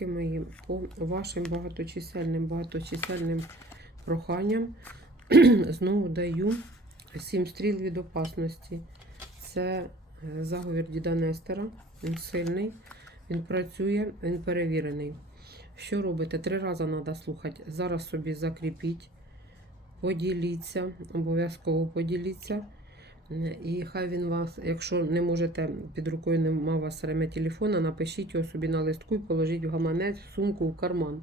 Мої, по вашим багаточисельним, багаточисельним проханням знову даю сім стріл від опасності. Це е, заговір діда Нестера. Він сильний, він працює, він перевірений. Що робите? Три рази треба слухати. Зараз собі закріпіть, поділіться, обов'язково поділіться. І хай він вас, якщо не можете під рукою нема вас реме телефона, напишіть його собі на листку і положіть в гаманець, в сумку, в карман.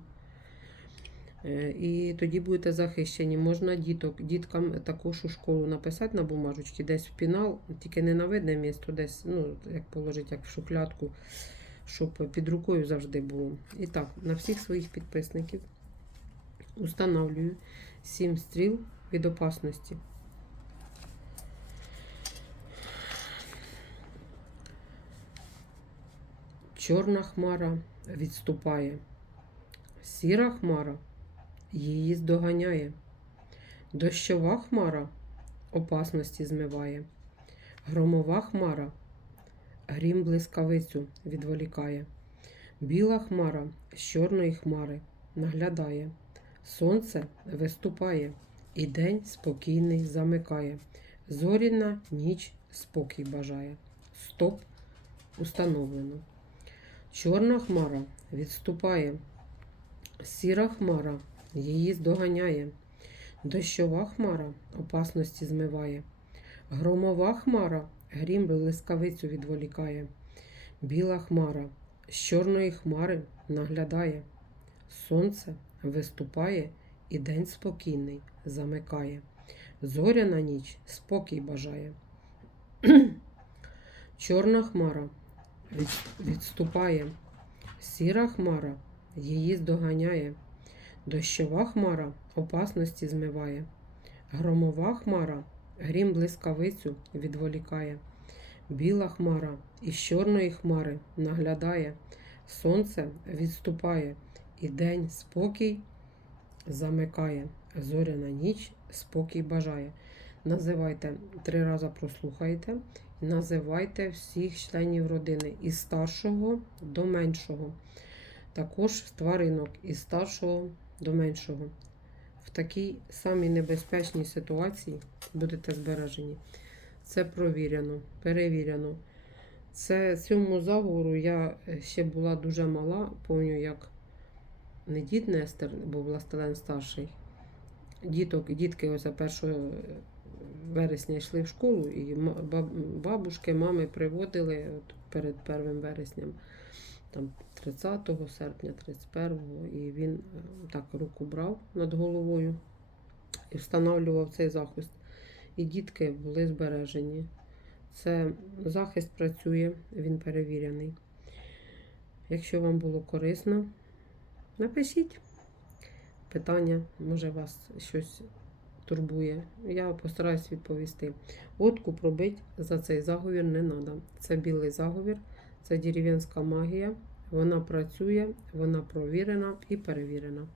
Е, І тоді будете захищені. Можна діток, діткам також у школу написати на бумажечці, десь в пінал, тільки не на видне місто, десь, ну, як положити, як в шухлядку, щоб під рукою завжди було. І так, на всіх своїх підписників установлюю 7 стріл від опасності. Чорна хмара відступає, сіра хмара її здоганяє, дощова хмара опасності змиває, громова хмара грім блискавицю відволікає, біла хмара з чорної хмари наглядає, сонце виступає, і день спокійний замикає, зоряна ніч спокій бажає. Стоп. Установлено. Чорна хмара відступає, сіра хмара її здоганяє, дощова хмара опасності змиває, громова хмара грім блискавицю відволікає, біла хмара з чорної хмари наглядає, сонце виступає і день спокійний замикає, зоряна ніч спокій бажає. Чорна хмара відступає, сіра хмара її здоганяє, дощова хмара опасності змиває, громова хмара грім блискавицю відволікає, біла хмара із чорної хмари наглядає, сонце відступає, і день спокій замикає, зоряна ніч спокій бажає. Називайте три рази прослухайте. Називайте всіх членів родини із старшого до меншого. Також тваринок із старшого до меншого. В такій самій небезпечній ситуації будете збережені. Це провірено, перевірено. Це цьому заговору я ще була дуже мала, пам'ятаю, як не дід Нестер, бо Властелен старший. Діток, дітки ось 1 вересня йшли в школу, і бабушки, мами приводили от перед 1 вересням, там 30 серпня, 31-го, і він е, так руку брав над головою і встановлював цей захист. І дітки були збережені. Це захист працює, він перевірений. Якщо вам було корисно, напишіть питання, може вас щось турбує. Я постараюсь відповісти. Водку пробить за цей заговір не треба. Це білий заговір, це дерев'янська магія. Вона працює, вона провірена і перевірена.